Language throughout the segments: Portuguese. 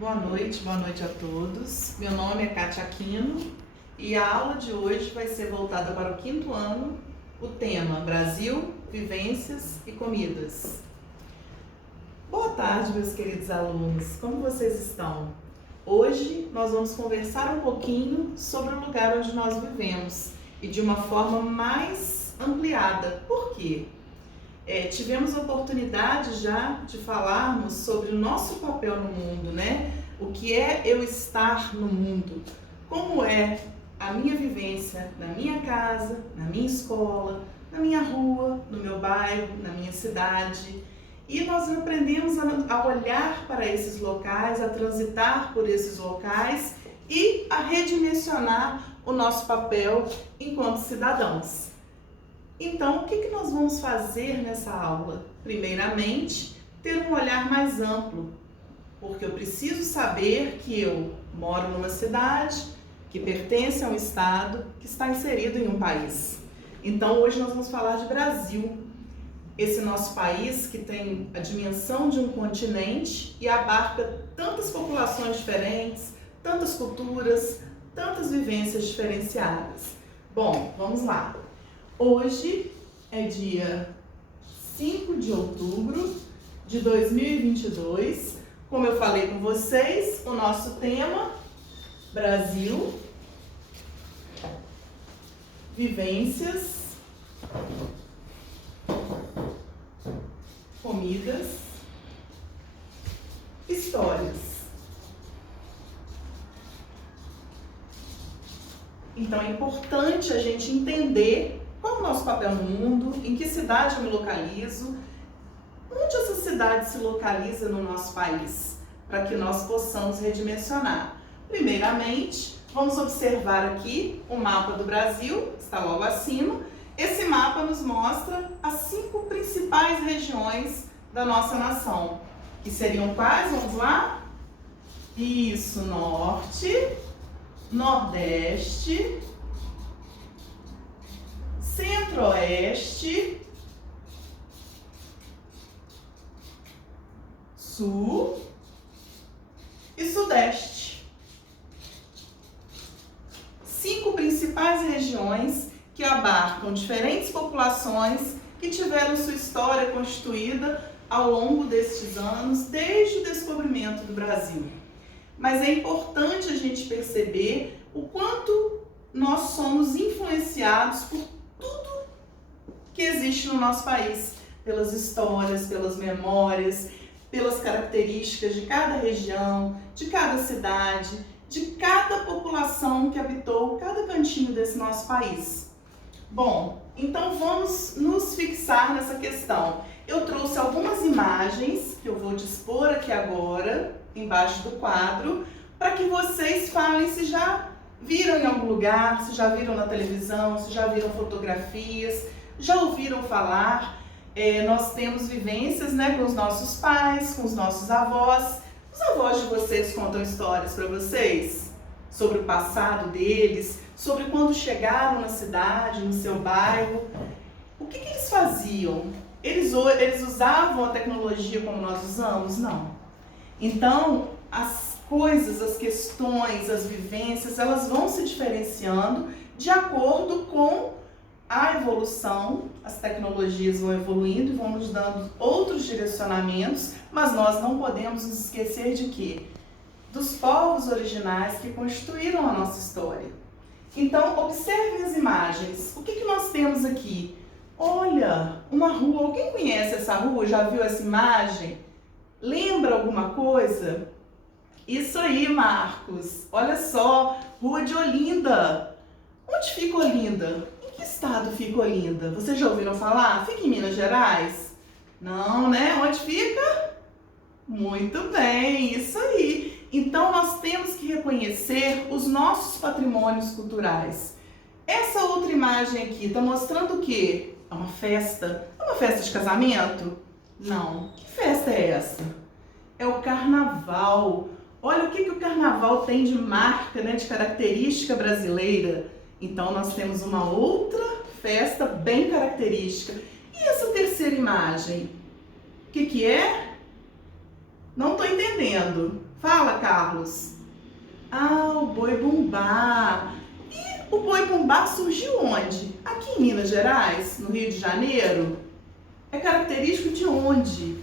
Boa noite a todos. Meu nome é Kátia Aquino e a aula de hoje vai ser voltada para o quinto ano, o tema Brasil, Vivências e Comidas. Boa tarde, meus queridos alunos, como vocês estão? Hoje nós vamos conversar um pouquinho sobre o lugar onde nós vivemos e de uma forma mais ampliada. Por quê? Tivemos a oportunidade já de falarmos sobre o nosso papel no mundo, né? O que é eu estar no mundo, como é a minha vivência na minha casa, na minha escola, na minha rua, no meu bairro, na minha cidade. E nós aprendemos a olhar para esses locais, a transitar por esses locais e a redimensionar o nosso papel enquanto cidadãos. Então, o que nós vamos fazer nessa aula? Primeiramente, ter um olhar mais amplo, porque eu preciso saber que eu moro numa cidade que pertence a um estado que está inserido em um país. Então, hoje nós vamos falar de Brasil, esse nosso país que tem a dimensão de um continente e abarca tantas populações diferentes, tantas culturas, tantas vivências diferenciadas. Bom, vamos lá. Hoje é dia 5 de outubro de 2022. Como eu falei com vocês, o nosso tema, Brasil, Vivências, Comidas, Histórias. Então é importante a gente entender qual é o nosso papel no mundo, em que cidade eu me localizo, onde essa cidade se localiza no nosso país, para que nós possamos redimensionar. Primeiramente, vamos observar aqui o mapa do Brasil, está logo acima. Esse mapa nos mostra as 5 principais regiões da nossa nação, que seriam quais? Vamos lá? Isso, Norte, Nordeste, Centro-Oeste, Sul e Sudeste. 5 principais regiões que abarcam diferentes populações que tiveram sua história constituída ao longo destes anos, desde o descobrimento do Brasil. Mas é importante a gente perceber o quanto nós somos influenciados por tudo que existe no nosso país, pelas histórias, pelas memórias, pelas características de cada região, de cada cidade, de cada população que habitou cada cantinho desse nosso país. Bom, então vamos nos fixar nessa questão. Eu trouxe algumas imagens que eu vou dispor aqui agora, embaixo do quadro, para que vocês falem se já viram em algum lugar, se já viram na televisão, se já viram fotografias, já ouviram falar. Nós temos vivências, né, com os nossos pais, com os nossos avós. Os avós de vocês contam histórias para vocês sobre o passado deles, sobre quando chegaram na cidade, no seu bairro. O que eles faziam? Eles usavam a tecnologia como nós usamos? Não. Então, as coisas, as questões, as vivências, elas vão se diferenciando de acordo com a evolução. As tecnologias vão evoluindo e vão nos dando outros direcionamentos, mas nós não podemos nos esquecer de quê? Dos povos originais que constituíram a nossa história. Então, observem as imagens. O que nós temos aqui? Olha, uma rua. Alguém conhece essa rua? Já viu essa imagem? Lembra alguma coisa? Isso aí, Marcos. Olha só, Rua de Olinda. Onde fica Olinda? Em que estado fica Olinda? Vocês já ouviram falar? Fica em Minas Gerais? Não, né? Onde fica? Muito bem, isso aí. Então, nós temos que reconhecer os nossos patrimônios culturais. Essa outra imagem aqui está mostrando o quê? É uma festa. É uma festa de casamento? Não. Que festa é essa? É o carnaval. Olha o que o carnaval tem de marca, né, de característica brasileira. Então, nós temos uma outra festa bem característica. E essa terceira imagem? O que é? Não estou entendendo. Fala, Carlos. Ah, o Boi-Bumbá. E o Boi-Bumbá surgiu onde? Aqui em Minas Gerais, no Rio de Janeiro? É característico de onde?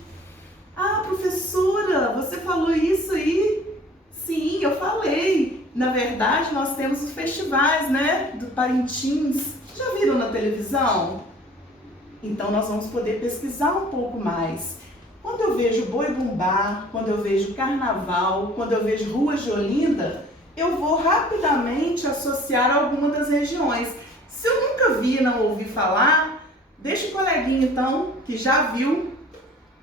Ah, professora, você falou isso aí? Sim, eu falei. Na verdade, nós temos os festivais, né? Do Parintins. Já viram na televisão? Então, nós vamos poder pesquisar um pouco mais. Quando eu vejo Boi-Bumbá, quando eu vejo Carnaval, quando eu vejo Ruas de Olinda, eu vou rapidamente associar alguma das regiões. Se eu nunca vi e não ouvi falar, deixa o coleguinha, então, que já viu,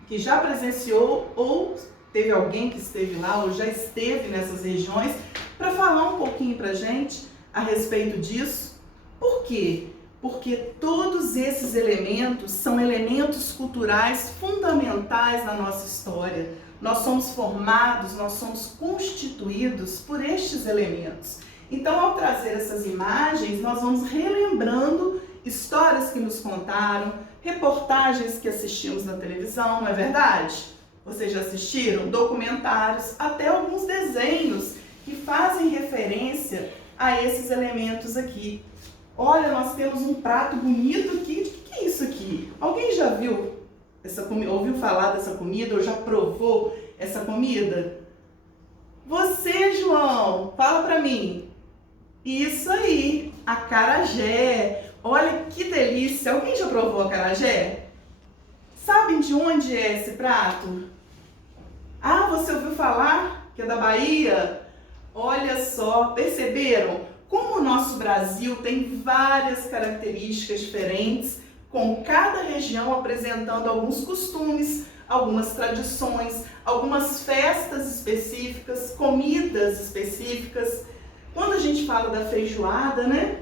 que já presenciou, ou teve alguém que esteve lá, ou já esteve nessas regiões, para falar um pouquinho para a gente a respeito disso. Por quê? Porque todos esses elementos são elementos culturais fundamentais na nossa história. Nós somos formados, nós somos constituídos por estes elementos. Então, ao trazer essas imagens, nós vamos relembrando histórias que nos contaram, reportagens que assistimos na televisão, não é verdade? Vocês já assistiram? Documentários, até alguns desenhos que fazem referência a esses elementos aqui. Olha, nós temos um prato bonito aqui. O que é isso aqui? Alguém já viu ouviu falar dessa comida ou já provou essa comida? Você, João, fala pra mim. Isso aí, acarajé. Olha que delícia. Alguém já provou acarajé? Sabem de onde é esse prato? Ah, você ouviu falar que é da Bahia? Olha só, perceberam? Como o nosso Brasil tem várias características diferentes, com cada região apresentando alguns costumes, algumas tradições, algumas festas específicas, comidas específicas. Quando a gente fala da feijoada, né?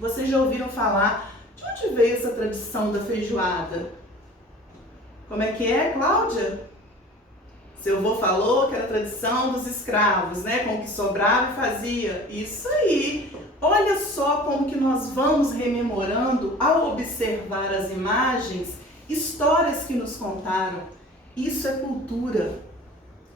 Vocês já ouviram falar de onde veio essa tradição da feijoada? Como é que é, Cláudia? Seu avô falou que era a tradição dos escravos, né? Com o que sobrava e fazia. Isso aí! Olha só como que nós vamos rememorando, ao observar as imagens, histórias que nos contaram. Isso é cultura.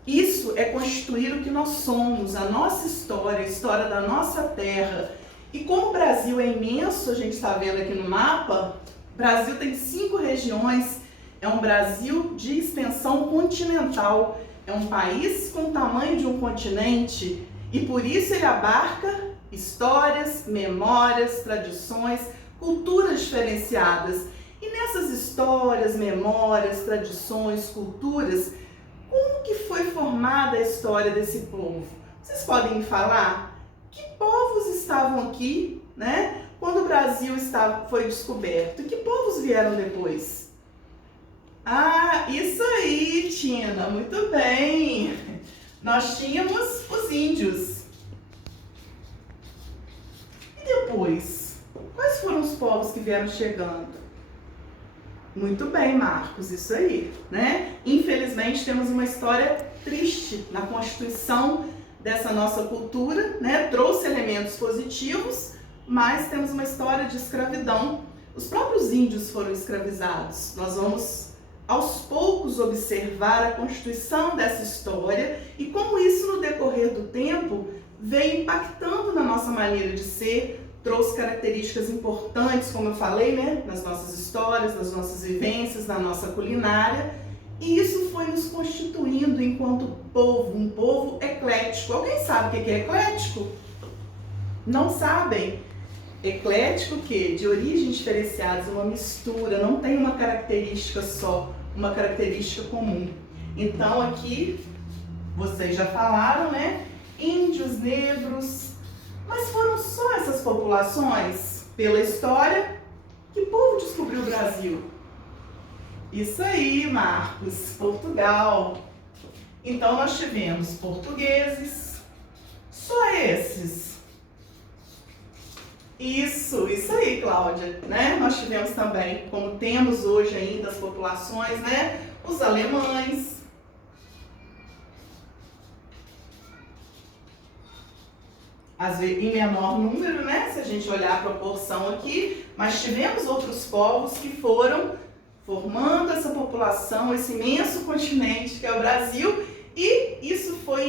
Isso é constituir o que nós somos, a nossa história, a história da nossa terra. E como o Brasil é imenso, a gente está vendo aqui no mapa, o Brasil tem 5 regiões. É um Brasil de extensão continental, é um país com o tamanho de um continente e por isso ele abarca histórias, memórias, tradições, culturas diferenciadas. E nessas histórias, memórias, tradições, culturas, como que foi formada a história desse povo? Vocês podem me falar? Que povos estavam aqui, né? Quando o Brasil foi descoberto? Que povos vieram depois? Ah, isso aí, Tina, muito bem. Nós tínhamos os índios. E depois, quais foram os povos que vieram chegando? Muito bem, Marcos, isso aí, né? Infelizmente, temos uma história triste na constituição dessa nossa cultura, né? Trouxe elementos positivos, mas temos uma história de escravidão. Os próprios índios foram escravizados. Nós vamos aos poucos observar a constituição dessa história e como isso no decorrer do tempo veio impactando na nossa maneira de ser, trouxe características importantes, como eu falei, né, nas nossas histórias, nas nossas vivências, na nossa culinária, e isso foi nos constituindo enquanto povo, um povo eclético. Alguém sabe o que é eclético? Não sabem? Eclético que de origens diferenciadas, uma mistura, não tem uma característica só, uma característica comum. Então aqui, vocês já falaram, né? Índios, negros, mas foram só essas populações? Pela história, que povo descobriu o Brasil? Isso aí, Marcos, Portugal. Então nós tivemos portugueses, só esses. Isso aí, Cláudia, né? Nós tivemos também, como temos hoje ainda as populações, né? Os alemães. Às vezes em menor número, né? Se a gente olhar a proporção aqui, mas tivemos outros povos que foram formando essa população, esse imenso continente que é o Brasil,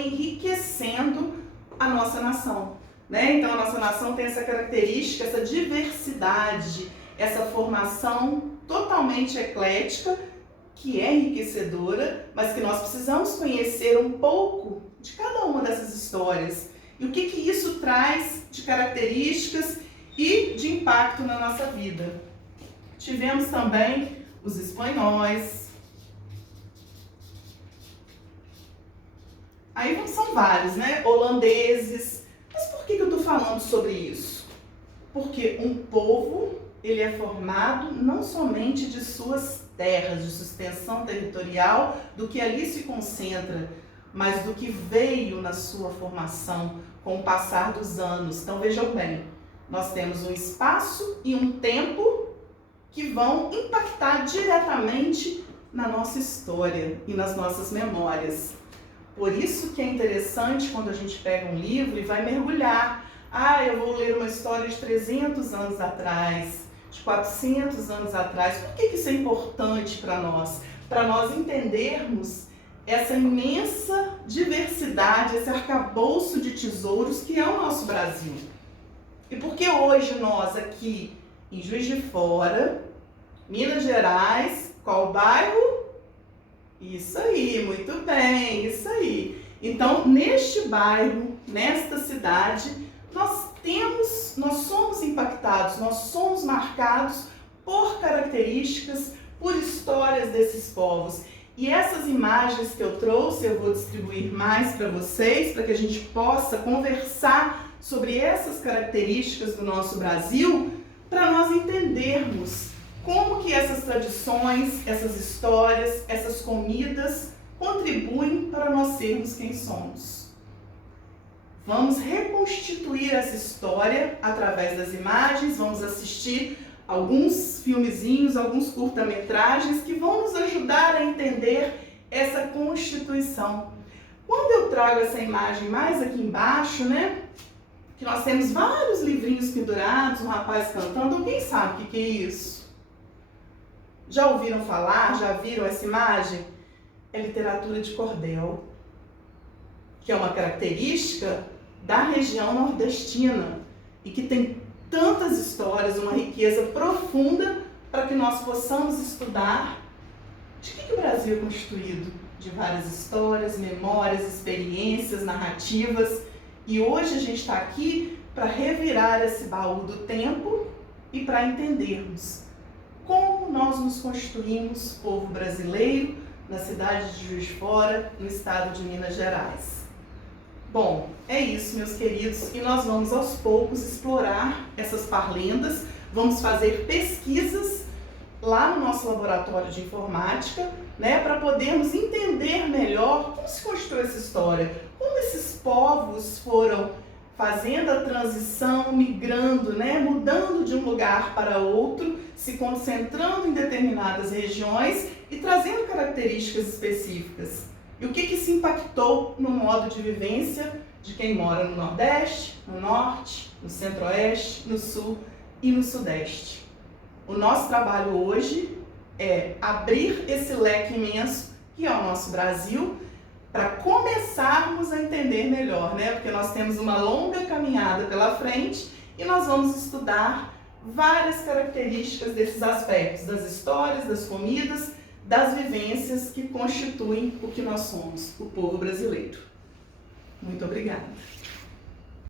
enriquecendo a nossa nação, né? Então a nossa nação tem essa característica, essa diversidade, essa formação totalmente eclética, que é enriquecedora, mas que nós precisamos conhecer um pouco de cada uma dessas histórias. E o que isso traz de características e de impacto na nossa vida. Tivemos também os espanhóis. Aí são vários, né? Holandeses. Mas por que eu estou falando sobre isso? Porque um povo, ele é formado não somente de suas terras, de sua extensão territorial, do que ali se concentra, mas do que veio na sua formação com o passar dos anos. Então vejam bem, nós temos um espaço e um tempo que vão impactar diretamente na nossa história e nas nossas memórias. Por isso que é interessante quando a gente pega um livro e vai mergulhar. Eu vou ler uma história de 300 anos atrás, de 400 anos atrás. Por que isso é importante para nós? Para nós entendermos essa imensa diversidade, esse arcabouço de tesouros que é o nosso Brasil. E porque hoje nós aqui em Juiz de Fora, Minas Gerais, qual bairro? Isso aí, muito bem, isso aí. Então, neste bairro, nesta cidade, nós somos impactados, nós somos marcados por características, por histórias desses povos. E essas imagens que eu trouxe, eu vou distribuir mais para vocês, para que a gente possa conversar sobre essas características do nosso Brasil, para nós entendermos como que essas tradições, essas histórias, essas comidas contribuem para nós sermos quem somos. Vamos reconstituir essa história através das imagens, vamos assistir alguns filmezinhos, alguns curta-metragens que vão nos ajudar a entender essa constituição. Quando eu trago essa imagem mais aqui embaixo, né, que nós temos vários livrinhos pendurados, um rapaz cantando, quem sabe o que é isso? Já ouviram falar? Já viram essa imagem? É literatura de cordel, que é uma característica da região nordestina e que tem tantas histórias, uma riqueza profunda para que nós possamos estudar de que o Brasil é constituído, de várias histórias, memórias, experiências, narrativas. E hoje a gente está aqui para revirar esse baú do tempo e para entendermos como nós nos constituímos, povo brasileiro, na cidade de Juiz de Fora, no estado de Minas Gerais. Bom, é isso, meus queridos, e nós vamos aos poucos explorar essas parlendas, vamos fazer pesquisas lá no nosso laboratório de informática, né, para podermos entender melhor como se constituiu essa história, como esses povos foram fazendo a transição, migrando, né, mudando de um lugar para outro, se concentrando em determinadas regiões e trazendo características específicas. E o que isso impactou no modo de vivência de quem mora no Nordeste, no Norte, no Centro-Oeste, no Sul e no Sudeste. O nosso trabalho hoje é abrir esse leque imenso que é o nosso Brasil, para começarmos a entender melhor, né? Porque nós temos uma longa caminhada pela frente e nós vamos estudar várias características desses aspectos, das histórias, das comidas, das vivências que constituem o que nós somos, o povo brasileiro. Muito obrigada.